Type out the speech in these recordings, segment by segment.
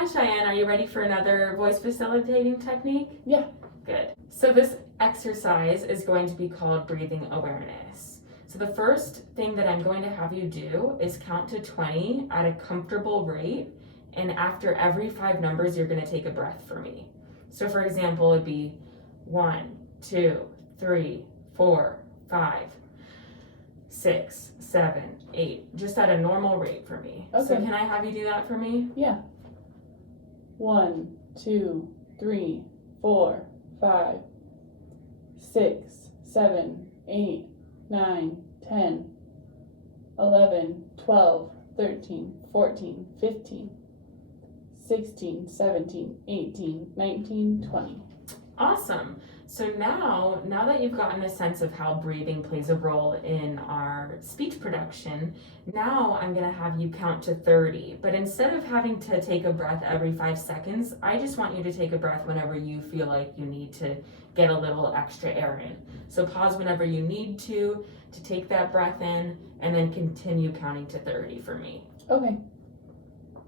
Hi Cheyenne, are you ready for another voice facilitating technique? Yeah. Good. So this exercise is going to be called breathing awareness. So the first thing that I'm going to have you do is count to 20 at a comfortable rate, and after every 5 numbers you're going to take a breath for me. So for example, it'd be 1, 2, 3, 4, 5, 6, 7, 8, just at a normal rate for me. Okay. So can I have you do that for me? Yeah. 1, 2, 3, 4, 5, 6, 7, 8, 9, 10, 11, 12, 13, 14, 15, 16, 17, 18, 19, 20. Awesome. So now that you've gotten a sense of how breathing plays a role in our speech production, now I'm going to have you count to 30. But instead of having to take a breath every 5 seconds, I just want you to take a breath whenever you feel like you need to get a little extra air in. So pause whenever you need to take that breath in, and then continue counting to 30 for me. Okay.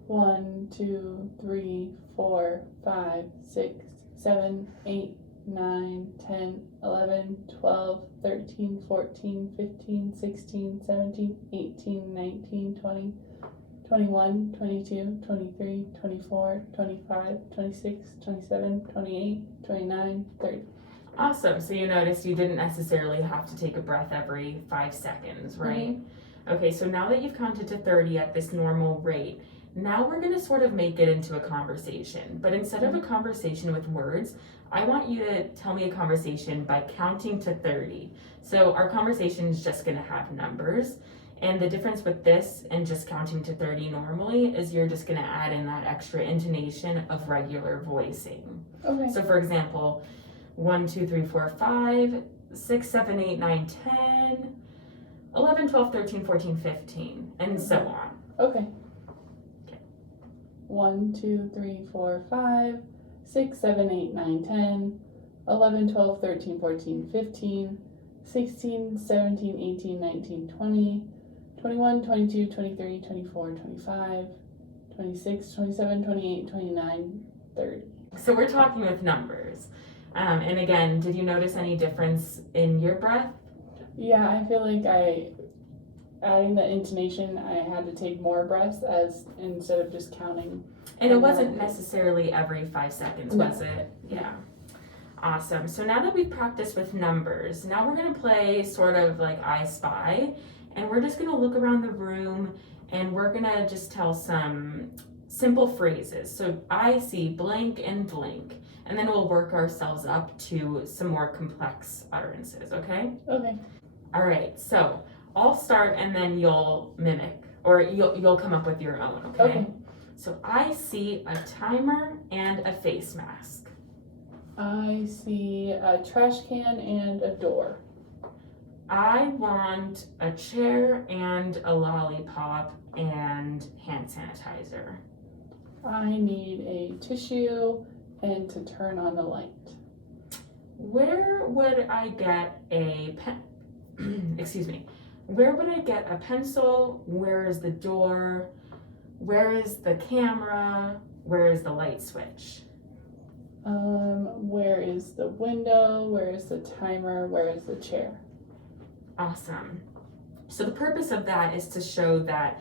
1, 2, 3, 4, 5, 6, 7, 8, 9, 10, 11, 12, 13, 14, 15, 16, 17, 18, 19, 20, 21, 22, 23, 24, 25, 26, 27, 28, 29, 30. Awesome. So you noticed you didn't necessarily have to take a breath every 5 seconds, right? Mm-hmm. Okay, so now that you've counted to 30 at this normal rate, now we're going to sort of make it into a conversation. But instead of a conversation with words, I want you to tell me a conversation by counting to 30. So our conversation is just going to have numbers. And the difference with this and just counting to 30 normally is you're just going to add in that extra intonation of regular voicing. Okay. So for example, 1, 2, 3, 4, 5, 6, 7, 8, 9, 10, 11, 12, 13, 14, 15, and so on. Okay. 1, 2, 3, 4, 5, 6, 7, 8, 9, 10, 11, 12, 13, 14, 15, 16, 17, 18, 19, 20, 21, 22, 23, 24, 25, 26, 27, 28, 29, 30. So we're talking with numbers. And again, did you notice any difference in your breath? Yeah, I feel like adding the intonation, I had to take more breaths instead of just counting. And it wasn't necessarily every 5 seconds, was it? Yeah. Awesome. So now that we've practiced with numbers, now we're going to play sort of like I Spy, and we're just going to look around the room and we're going to just tell some simple phrases. So I see blank and blank, and then we'll work ourselves up to some more complex utterances, okay? Okay. All right. So I'll start and then you'll mimic, or you'll come up with your own, okay? Okay. So I see a timer and a face mask. I see a trash can and a door. I want a chair and a lollipop and hand sanitizer. I need a tissue and to turn on the light. Where would I get a pen? Excuse me. Where would I get a pencil? Where is the door? Where is the camera? Where is the light switch? Where is the window? Where is the timer? Where is the chair? Awesome. So the purpose of that is to show that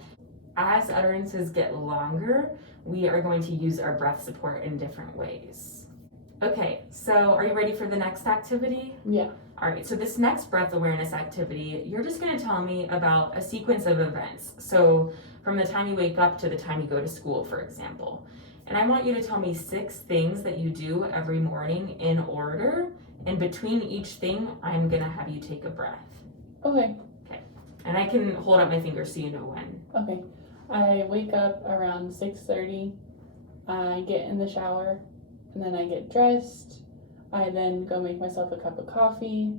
as utterances get longer, we are going to use our breath support in different ways. Okay, so are you ready for the next activity? Yeah. All right, so this next breath awareness activity, you're just going to tell me about a sequence of events. So from the time you wake up to the time you go to school, for example. And I want you to tell me 6 things that you do every morning in order. And between each thing, I'm going to have you take a breath. Okay. Okay. And I can hold up my finger so you know when. Okay. I wake up around 6:30. I get in the shower, and then I get dressed. I then go make myself a cup of coffee.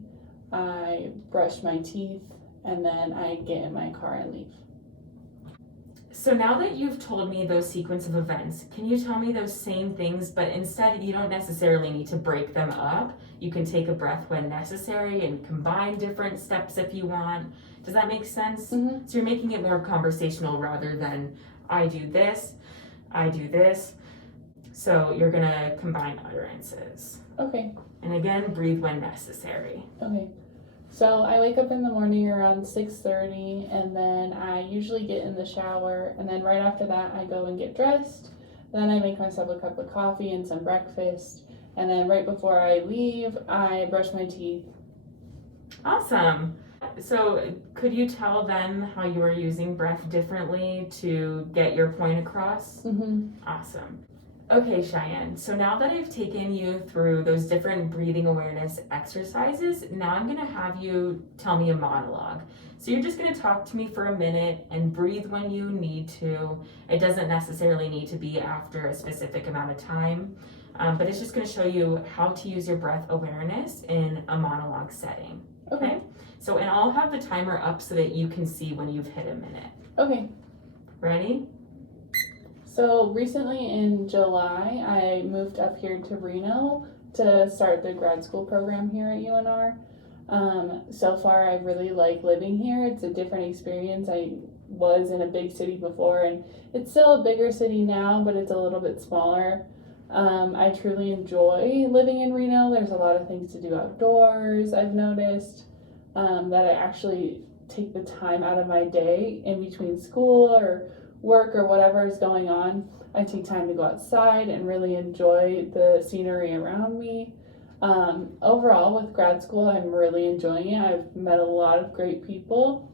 I brush my teeth, and then I get in my car and leave. So now that you've told me those sequence of events, can you tell me those same things, but instead you don't necessarily need to break them up. You can take a breath when necessary and combine different steps if you want. Does that make sense? Mm-hmm. So you're making it more conversational rather than I do this, So you're gonna combine utterances. Okay. And again, breathe when necessary. Okay. So I wake up in the morning around 6:30, and then I usually get in the shower, and then right after that I go and get dressed. Then I make myself a cup of coffee and some breakfast, and then right before I leave I brush my teeth. Awesome. So could you tell them how you are using breath differently to get your point across? Awesome. Okay, Cheyenne, so now that I've taken you through those different breathing awareness exercises, now I'm gonna have you tell me a monologue. So you're just gonna talk to me for a minute and breathe when you need to. It doesn't necessarily need to be after a specific amount of time, but it's just gonna show you how to use your breath awareness in a monologue setting. Okay? So, and I'll have the timer up so that you can see when you've hit a minute. Okay. Ready? So recently in July, I moved up here to Reno to start the grad school program here at UNR. So far, I really like living here. It's a different experience. I was in a big city before, and it's still a bigger city now, but it's a little bit smaller. I truly enjoy living in Reno. There's a lot of things to do outdoors, I've noticed, that I actually take the time out of my day in between school or work or whatever is going on. I take time to go outside and really enjoy the scenery around me. Overall, with grad school, I'm really enjoying it. I've met a lot of great people.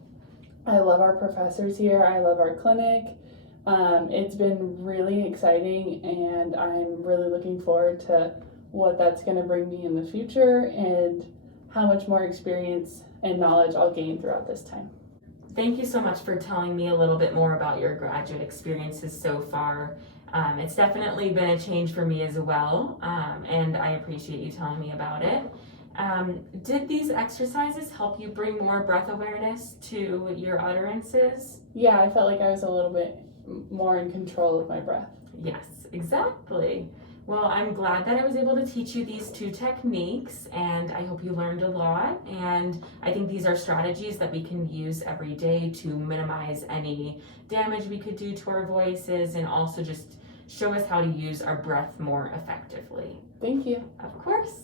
I love our professors here. I love our clinic. It's been really exciting, and I'm really looking forward to what that's going to bring me in the future and how much more experience and knowledge I'll gain throughout this time. Thank you so much for telling me a little bit more about your graduate experiences so far. It's definitely been a change for me as well, and I appreciate you telling me about it. Did these exercises help you bring more breath awareness to your utterances? Yeah, I felt like I was a little bit more in control of my breath. Yes, exactly. Well, I'm glad that I was able to teach you these two techniques, and I hope you learned a lot. And I think these are strategies that we can use every day to minimize any damage we could do to our voices, and also just show us how to use our breath more effectively. Thank you. Of course.